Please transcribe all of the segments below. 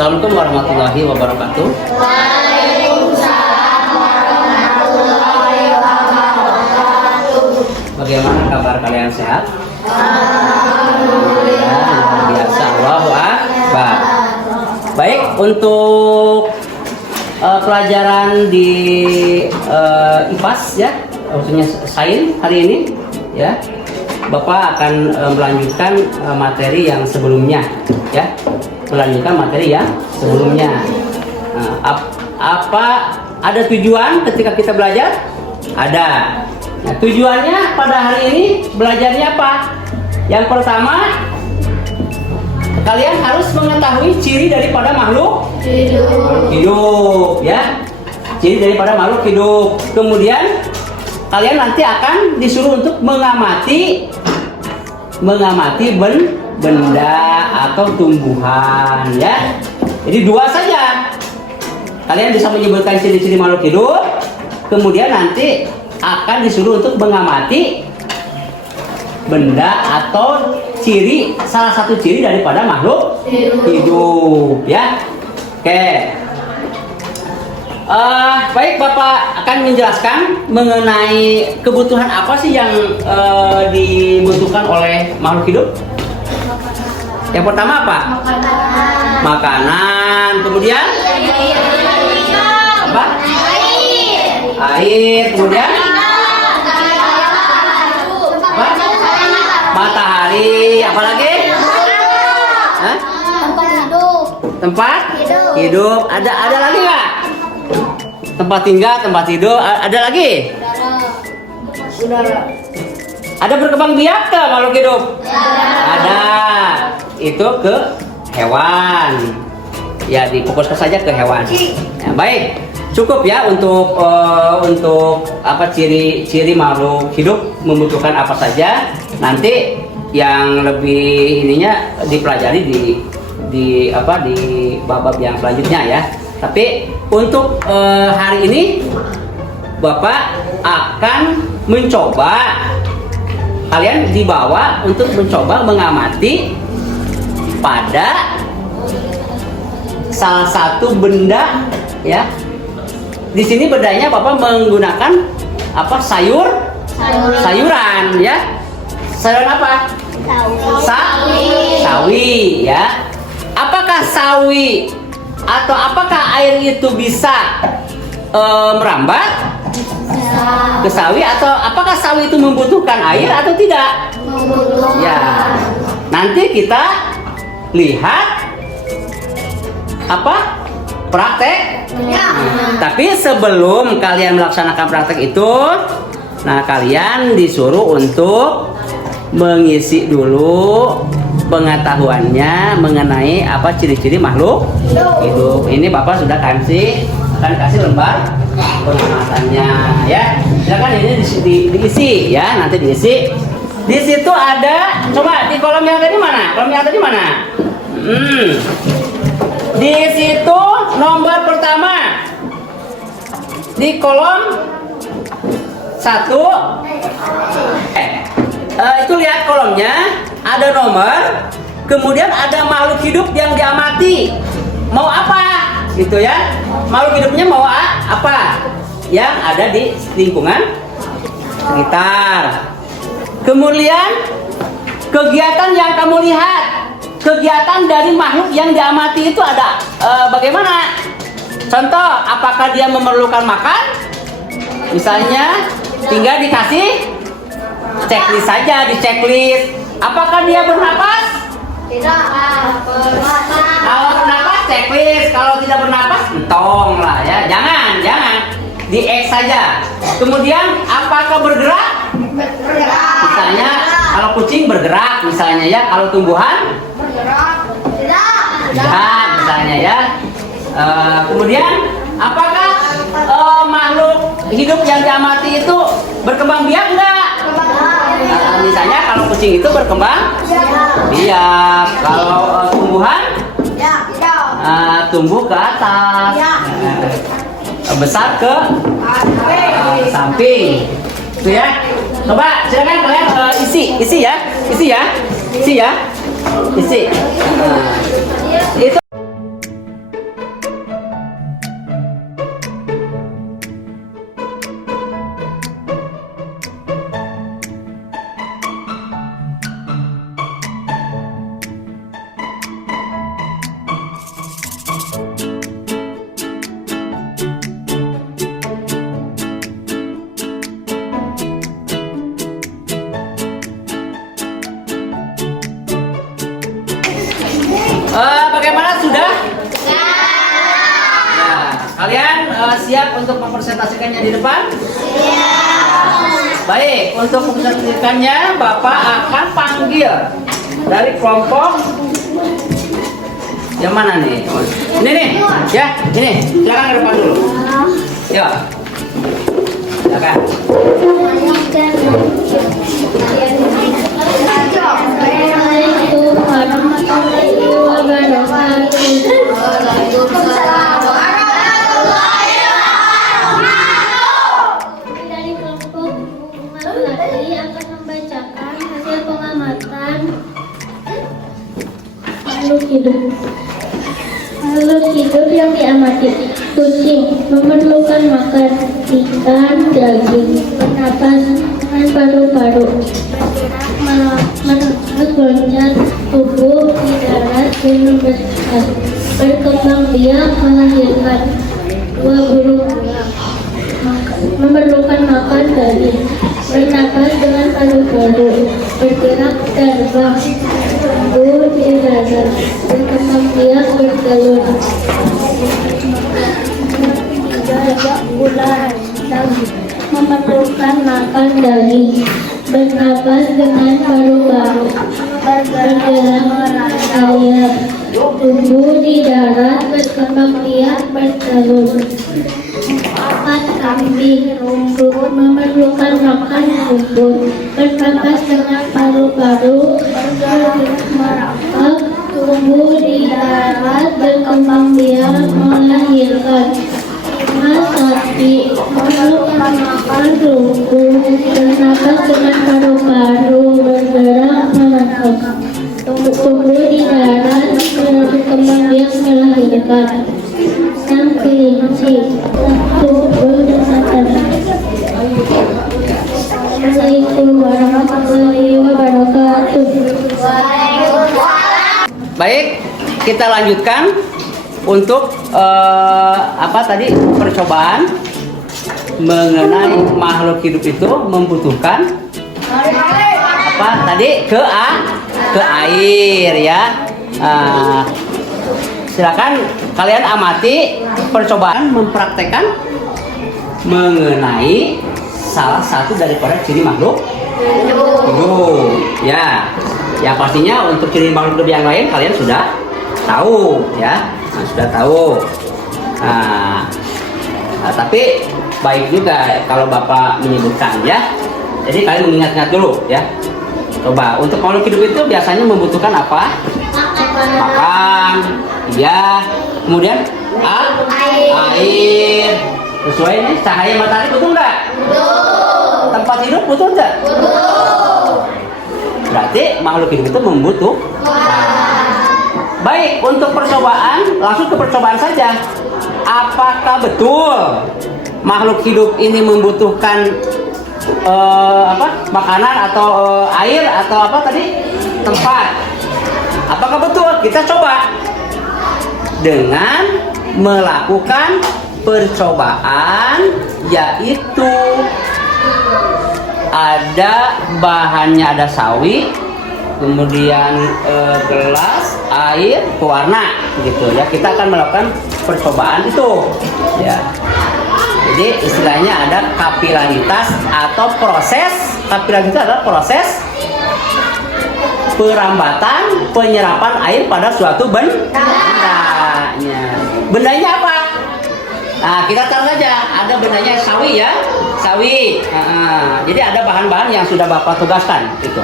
Assalamualaikum warahmatullahi wabarakatuh. Waalaikumsalam warahmatullahi wabarakatuh. Bagaimana kabar kalian, sehat? Alhamdulillah. Luar biasa. Allahu Akbar. Baik, untuk pelajaran di IPAS ya, maksudnya sains hari ini ya. Bapak akan melanjutkan materi yang sebelumnya ya. Melanjutkan materi yang sebelumnya. Apa ada tujuan ketika kita belajar? Ada. Nah, tujuannya pada hari ini belajarnya apa? Yang pertama, kalian harus mengetahui ciri daripada makhluk hidup ya. Ciri daripada makhluk hidup. Kemudian kalian nanti akan disuruh untuk mengamati benda atau tumbuhan ya. Jadi dua saja. Kalian bisa menyebutkan ciri-ciri makhluk hidup, kemudian nanti akan disuruh untuk mengamati benda atau salah satu ciri daripada makhluk hidup ya. Oke. Baik, Bapak akan menjelaskan mengenai kebutuhan apa sih yang dibutuhkan oleh makhluk hidup. Yang pertama apa? Makanan. Kemudian apa? Air. Kemudian apa? Matahari. Apa lagi? Hah? Tempat hidup. Ada lagi nggak? Tempat tinggal, tempat tidur. Ada lagi? Udara. Ada berkembang biak ke makhluk hidup? Ada. Itu ke hewan. Ya, difokuskan saja ke hewan. Ya, baik. Cukup ya untuk apa ciri-ciri makhluk hidup membutuhkan apa saja. Nanti yang lebih ininya dipelajari di bab-bab yang selanjutnya ya. Tapi untuk hari ini Bapak akan mencoba, kalian dibawa untuk mencoba mengamati pada salah satu benda ya. Di sini bendanya Bapak menggunakan apa? Sayuran ya. Sayuran apa? Sawi ya. Apakah sawi atau apakah air itu bisa merambat ke sawi, atau apakah sawi itu membutuhkan air atau tidak? Ya, nanti kita lihat apa praktek. Tapi sebelum kalian melaksanakan praktek itu, nah kalian disuruh untuk mengisi dulu pengetahuannya mengenai apa ciri-ciri makhluk hidup. Ini Bapak sudah akan kasih lembar pengamatannya ya. Silakan ini diisi ya, nanti diisi. Di situ ada, coba di kolom yang tadi mana? Kolom yang tadi mana? Di situ nomor pertama di kolom 1. Itu lihat kolomnya, ada nomor, kemudian ada makhluk hidup yang diamati. Mau apa? Gitu ya. Makhluk hidupnya mau apa? Yang ada di lingkungan sekitar. Kemudian kegiatan yang kamu lihat, kegiatan dari makhluk yang diamati itu ada bagaimana? Contoh, apakah dia memerlukan makan? Misalnya, tinggal dikasih checklist saja, di checklist. Apakah dia bernapas? Tidak. Kalau bernapas checklist, kalau tidak bernapas entong lah ya. Jangan di X saja. Kemudian apakah bergerak? Bergerak. Misalnya kalau kucing bergerak misalnya ya, kalau tumbuhan Bergerak. Tidak. misalnya ya. Kemudian apakah makhluk hidup yang diamati itu berkembang biak enggak? Misalnya kalau kucing itu berkembang biak, kalau tumbuhan tumbuh ke atas, besar ke samping, itu ya. Coba silakan kalian isi ya. Itu siap untuk mempresentasikannya di depan? Baik, untuk mempresentasikannya Bapak akan panggil dari kelompok yang mana nih? Ini nih, ya, ini. Silakan ke depan dulu. Ya. Silakan. Assalamualaikum warahmatullahi wabarakatuh. Dari kelompok Melati akan membacakan hasil pengamatan makhluk hidup. Makhluk hidup yang diamati: kucing memerlukan makan, ikan, daging, bernapas dengan paru-paru, meloncat, tumbuh di darat dan membesar, berkembang biak, melahirkan. Dua burung memerlukan makan, daging, bernapas dengan paru-paru, bergerak, terbang, tumbuh di darat, berkembang biak, bertelur. Ular memerlukan makan, daging, bernapas dengan paru-paru, bergerak, air, tumbuh di darat, berkembang biak, bertelur. Empat, kambing rumput memerlukan makan, rumput, bernapas dengan paru-paru, bergerak, tumbuh di darat, berkembang biak, melahirkan. Sapi memerlukan makan, rumput, bernapas dengan paru-paru, bergerak, merangkak, tumbuh di darat, berkembang biak, melahirkan. Enam, kelinci, tumbuh dan makan. Assalamualaikum warahmatullahi wabarakatuh. Baik, kita lanjutkan untuk apa tadi percobaan mengenai makhluk hidup itu membutuhkan apa tadi ke air ya. Silakan kalian amati percobaan mempraktekkan mengenai salah satu daripada ciri makhluk hidup ya. Ya pastinya untuk ciri makhluk hidup yang lain kalian sudah tahu ya. Sudah tahu. Tapi baik juga kalau Bapak menyebutkan ya. Jadi kalian mengingat-ingat dulu ya. Coba untuk makhluk hidup itu biasanya membutuhkan apa? Makan, ya. Kemudian air. Sesuai ini cahaya matahari butuh nggak? Butuh. Tempat hidup butuh nggak? Butuh. Berarti makhluk hidup itu membutuhkan. Baik, untuk percobaan, langsung ke percobaan saja. Apakah betul makhluk hidup ini membutuhkan makanan atau air atau apa tadi? Tempat. Apakah betul? Kita coba dengan melakukan percobaan, yaitu ada bahannya, ada sawi, kemudian gelas, air, pewarna gitu ya. Kita akan melakukan percobaan itu ya. Jadi istilahnya ada kapilaritas atau proses. Kapilaritas adalah proses perambatan penyerapan air pada suatu bendanya. Bendanya apa? Nah, kita tahu saja ada bendanya sawi ya. Sawi. Jadi ada bahan-bahan yang sudah Bapak tugaskan itu.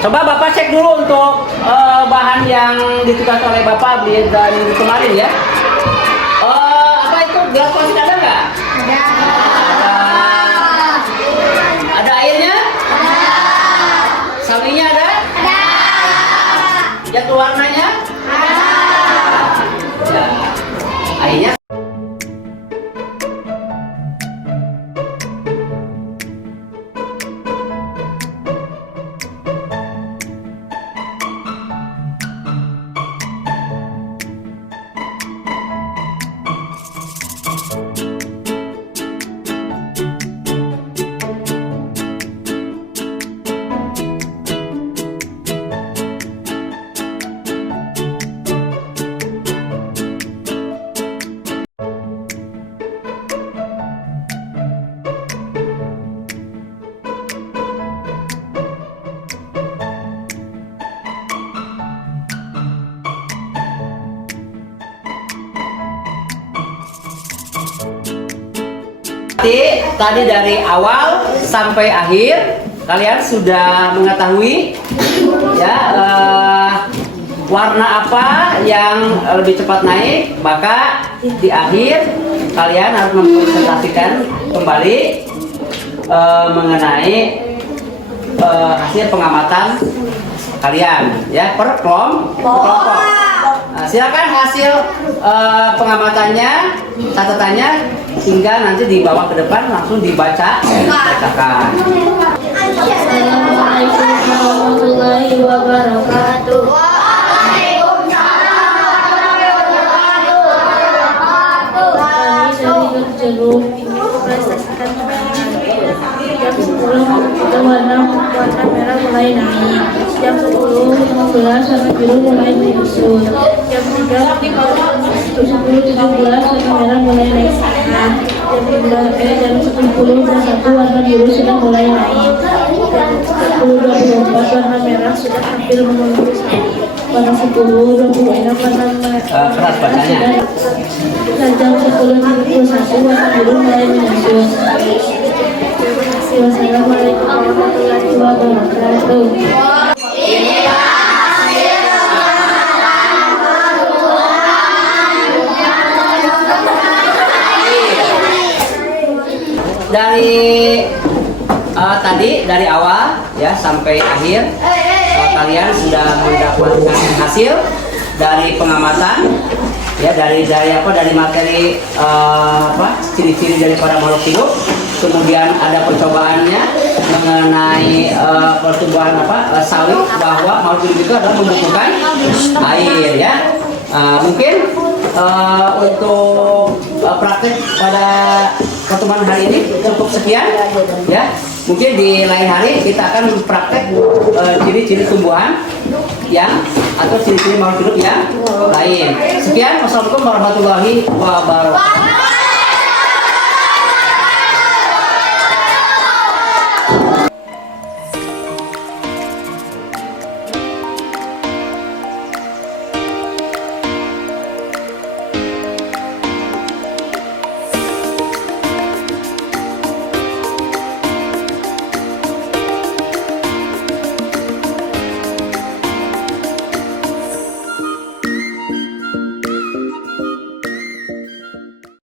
Coba Bapak cek dulu untuk bahan yang ditugaskan oleh Bapak dari kemarin ya. Apa itu gelas plastik ada nggak? Ada. Ada airnya? Ada. Sawinya ada? Ada. Jatuh warnanya? Ada. Ya. Airnya. berarti tadi dari awal sampai akhir kalian sudah mengetahui ya warna apa yang lebih cepat naik, maka di akhir kalian harus mempresentasikan kembali mengenai hasil pengamatan kalian ya per kelompok. Nah, silakan hasil pengamatannya, catatannya, hingga nanti dibawa ke depan langsung bacakan. Assalamualaikum warahmatullahi wabarakatuh. Kami dari Jeruk mempresentasikan jam 10 warna merah mulai naik, jam 10:15 warna biru mulai menyusut, jam 10:17 warna merah mulai naik sana, jam 10:21 warna biru sudah mulai naik, jam 10:24 warna merah sudah hampir memenuhi warna 10:26 warna Keras bacanya. dan jam 10:31 warna biru mulai menyusut. Wassalamualaikum warahmatullahi wabarakatuh. Tadi dari awal ya sampai akhir kalian sudah mendapatkan hasil dari pengamatan ya dari materi ciri-ciri daripada makhluk hidup. Kemudian ada percobaannya mengenai pertumbuhan sawi, bahwa makhluk hidup itu adalah membutuhkan air ya. Mungkin untuk praktek pada pertemuan hari ini cukup sekian ya. Mungkin di lain hari kita akan praktek ciri-ciri tumbuhan yang atau ciri-ciri makhluk hidup yang lain. Sekian, wassalamualaikum warahmatullahi wabarakatuh.